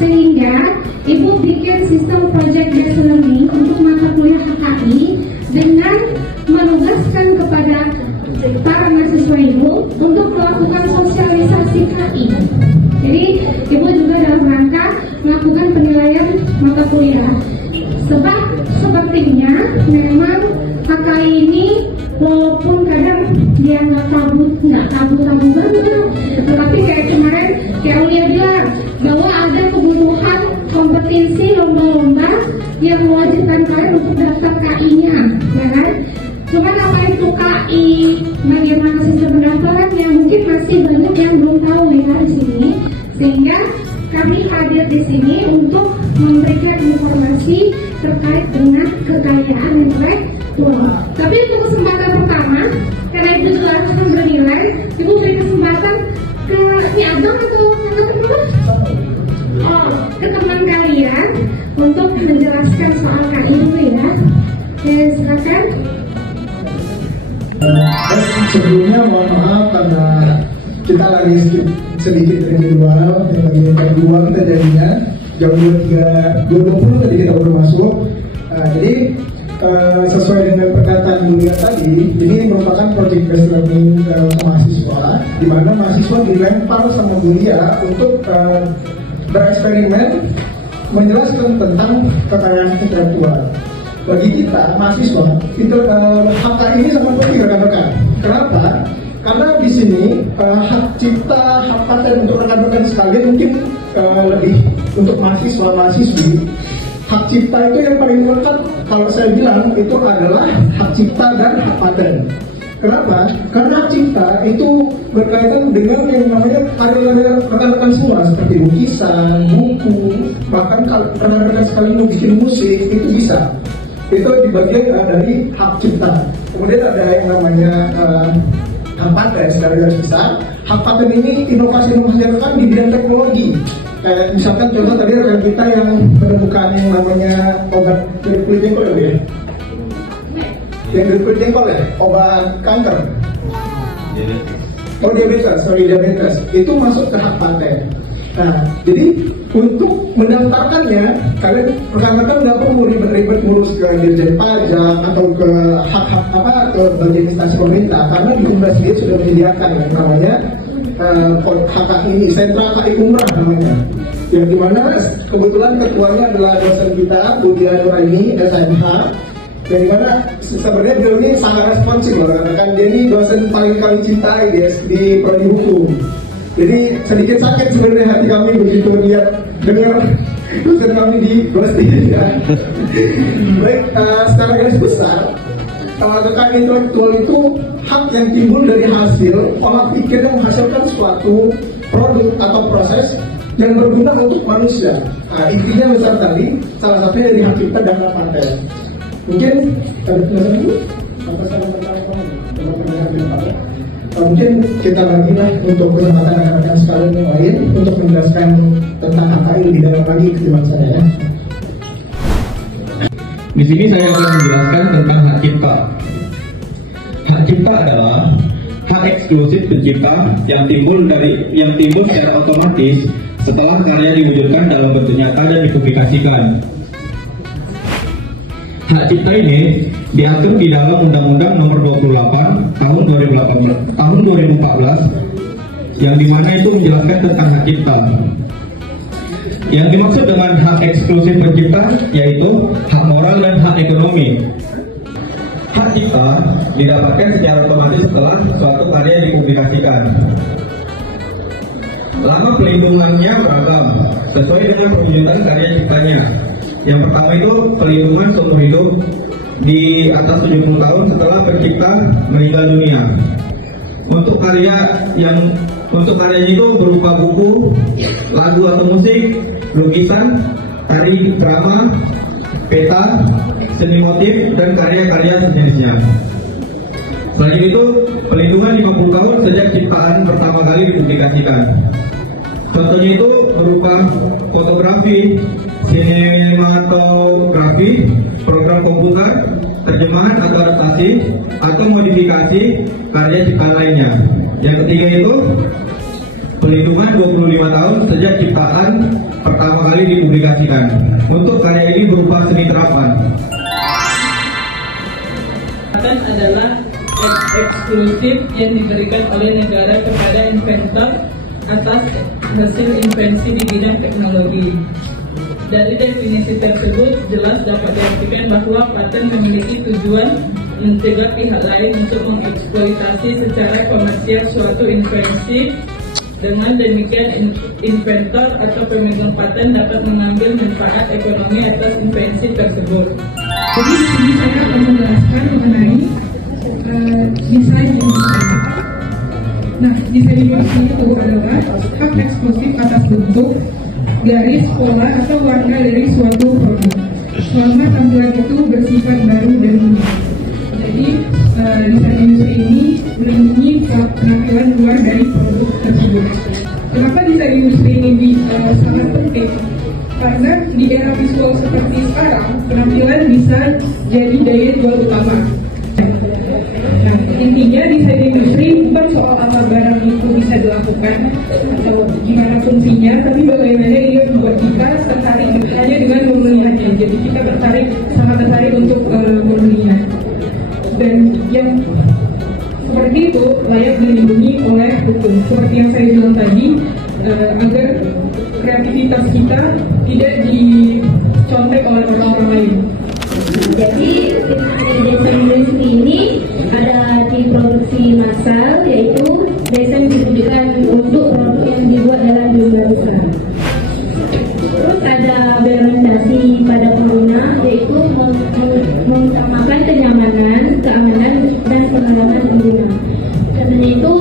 Sehingga Ibu bikin sistem project based learning untuk mata kuliah HKI dengan menugaskan kepada para mahasiswa Ibu untuk melakukan sosialisasi KI. Jadi Ibu juga dalam rangka melakukan penilaian mata kuliah. Sebab sepertinya memang HKI ini walaupun kadang dia nggak kabut banget, tetapi kayak kemarin kayak Aulia bilang bahwa ada kebutuhan kompetisi lomba-lomba yang mewajibkan kalian untuk daftar KI-nya, ya kan? Cuman apa itu KI, bagaimana sistem pendaftarannya, mungkin masih banyak yang belum tahu ya di sini, sehingga kami hadir di sini untuk memberikan informasi terkait dengan kekayaan intelektual. Tapi untuk kesempatan pertama, karena Ibu juga harus bernilai, Ibu beri kesempatan ke abang atau teman? Ke teman kalian untuk menjelaskan soal KI dulu ya. Oke, silakan. Sebelumnya mohon maaf karena kita lagi sedikit terjadwal, lagi kedua kita jadinya jam 2.20 tadi kita baru masuk. Jadi sesuai dengan perkataan Yulia tadi, ini merupakan project based learning mahasiswa, di mana mahasiswa dilempar sama Yulia untuk bereksperimen menjelaskan tentang kekayaan intelektual. Bagi kita mahasiswa, HKI ini sangat penting rekan-rekan. Kenapa? Karena di sini hak cipta, hak paten untuk rekan-rekan sekalian mungkin lebih untuk mahasiswa-mahasiswi. Hak cipta itu yang paling lekat, kalau saya bilang itu adalah hak cipta dan hak paten. Kenapa? Karena hak cipta itu berkaitan dengan yang namanya karya rekan-rekan semua seperti lukisan, buku, bahkan kalau rekan-rekan sekalian mau bikin musik itu bisa. Itu di bagian dari hak cipta. Kemudian ada yang namanya hak paten secara garis besar. Hak paten ini inovasi-inovasi yang kan di bidang teknologi. Kayak misalkan contoh tadi rekan kita yang menemukan yang namanya obat kulit jengkol ya. Yang kulit jengkol ya, obat kanker. Oh diabetes, itu masuk ke hak paten. Nah, jadi untuk mendaftarkannya, kalian rekan-rekan nggak perlu ribet-ribet ngurus ke dirjen pajak atau ke hak-hak ke bagian instansi pemerintah, karena di Umrah sendiri sudah menyediakan yang namanya HKI, sentra HKI Umrah namanya, yang dimana kebetulan ketuanya adalah dosen kita Budia Nuraini SMH, yang dimana sebenarnya beliau ini sangat responsif loh, karena kan dia ini dosen paling kami cintai di prodi hukum. Jadi sedikit sakit sebenarnya hati kami begitu lihat dengar dosen kami di ghosting ya. Baik, secara garis besar kekayaan intelektual itu hak yang timbul dari hasil olah pikir yang menghasilkan suatu produk atau proses yang berguna untuk manusia. Nah, intinya besar tadi, salah satunya dari hak cipta dan hak paten. Mungkin mungkin kita lagi lah untuk kesempatan rekan-rekan sekalian yang lain untuk menjelaskan tentang HKI lebih dalam lagi ketimbang saya ya. Di sini saya akan menjelaskan tentang hak cipta. Hak cipta adalah hak eksklusif pencipta yang timbul secara otomatis setelah karya diwujudkan dalam bentuk nyata dan dipublikasikan. Hak cipta ini diatur di dalam Undang-Undang Nomor 28 Tahun 2014 yang dimana itu menjelaskan tentang hak cipta. Yang dimaksud dengan hak eksklusif pencipta yaitu hak moral dan hak ekonomi. Hak cipta didapatkan secara otomatis setelah suatu karya dipublikasikan. Lama pelindungannya beragam sesuai dengan perwujudan karya ciptanya. Yang pertama itu pelindungan seumur hidup di atas 70 tahun setelah pencipta meninggal dunia. Untuk karyanya itu berupa buku, lagu atau musik, lukisan, tari drama, peta, seni motif, dan karya-karya sejenisnya. Selain itu, pelindungan 50 tahun sejak ciptaan pertama kali dipublikasikan. Contohnya itu berupa fotografi, sinematografi, program komputer, terjemahan atau adaptasi, atau modifikasi karya ciptaan lainnya. Yang ketiga itu pelindungan 25 tahun sejak ciptaan pertama pertama kali dipublikasikan. Untuk karya ini berupa seni terapan. Adalah eksklusif yang diberikan oleh negara kepada inventor atas hasil invensi di bidang teknologi. Dari definisi tersebut jelas dapat diartikan bahwa paten memiliki tujuan mencegah pihak lain untuk mengeksploitasi secara komersial suatu invensi. Dengan demikian inventor atau pemegang paten dapat mengambil manfaat ekonomi atas invensi tersebut. Jadi di sini saya akan menjelaskan mengenai desain industri. Nah, desain industri itu adalah hak eksklusif atas bentuk, garis, pola, atau warna dari suatu produk selama tampilan itu bersifat baru dan unik. Jadi desain industri ini melindungi penampilan luar dari produk tersebut. Kenapa desain industri ini sangat penting? Karena di era visual seperti sekarang, penampilan bisa jadi daya jual utama. Nah, intinya desain industri bukan soal apa barang itu bisa dilakukan atau gimana fungsinya, tapi bagaimana ia membuat kita tertarik hanya dengan melihatnya. Jadi kita sangat tertarik untuk melihat. Dan yang seperti itu layak dilindungi oleh hukum. Seperti yang saya bilang tadi, agar kreativitas kita tidak dicontek oleh orang-orang lain. Jadi desain industri ini ada diproduksi massal, yaitu desain ditujukan untuk produk yang dibuat dalam jumlah besar. Terus ada berorientasi pada pengguna, yaitu mengutamakan kenyamanan, keamanan, dan pengalaman pengguna. Karena itu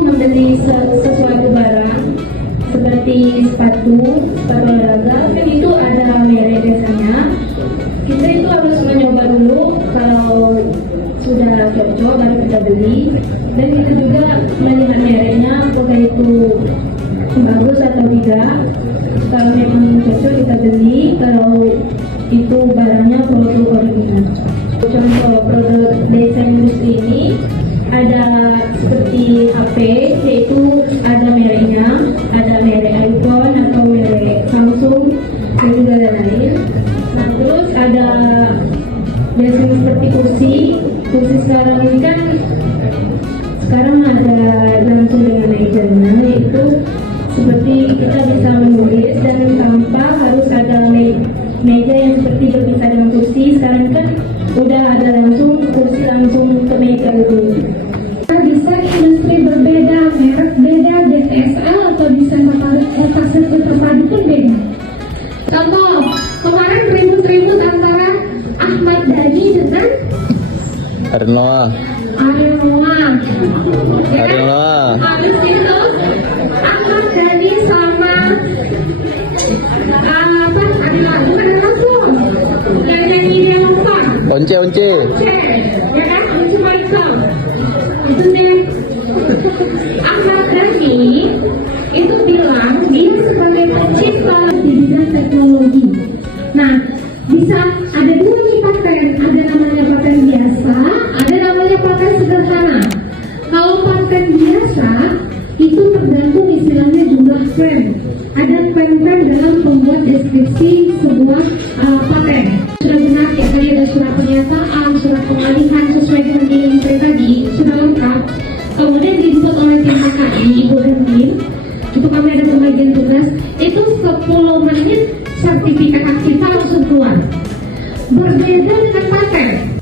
membeli sesuatu barang seperti sepatu olahraga, kan itu ada merek biasanya. Kita itu harus mencoba dulu, kalau sudah cocok baru kita beli, dan kita juga melihat mereknya apakah itu bagus atau tidak. Kalau memang cocok kita beli, kalau itu barangnya produk original. Contoh produk desain industri ini ada seperti HP, yaitu ada mereknya, ada merek iPhone atau merek Samsung dan juga lain-lain. Nah, terus ada biasanya seperti kursi sekarang ini kan ada langsung dengan meja, yaitu seperti kita bisa menulis dan tanpa harus ada meja yang seperti berpisah dengan kursi. Sekarang kan udah ada langsung kursi langsung ke meja itu. Desain industri berbeda, merek beda, DTSL atau desain etase terpadu pun beda. Contoh, kemarin ribut-ribut antara Ahmad Dhani dengan Ariel Noah. Habis itu Ahmad Dhani sama Once. ya kan, Michael. Itu deh. Ahmad Dhani itu bilang dia sebagai pencipta di bidang teknologi. Nah, bisa ada dua nih paten, ada namanya paten biasa, ada namanya paten sederhana. Kalau paten biasa itu tergantung istilahnya jumlah frame. Ada frame dalam pembuat deskripsi sebuah paten. Sudah benar ya, tadi ada surat pernyataan, surat pengalihan sesuai dengan yang saya tadi sudah lengkap. Kemudian dibuat oleh tim KKI, Ibu dan tim. Itu kami ada pembagian tugas. Itu 10 menit sertifikat hak cipta langsung keluar. Berbeda dengan paten.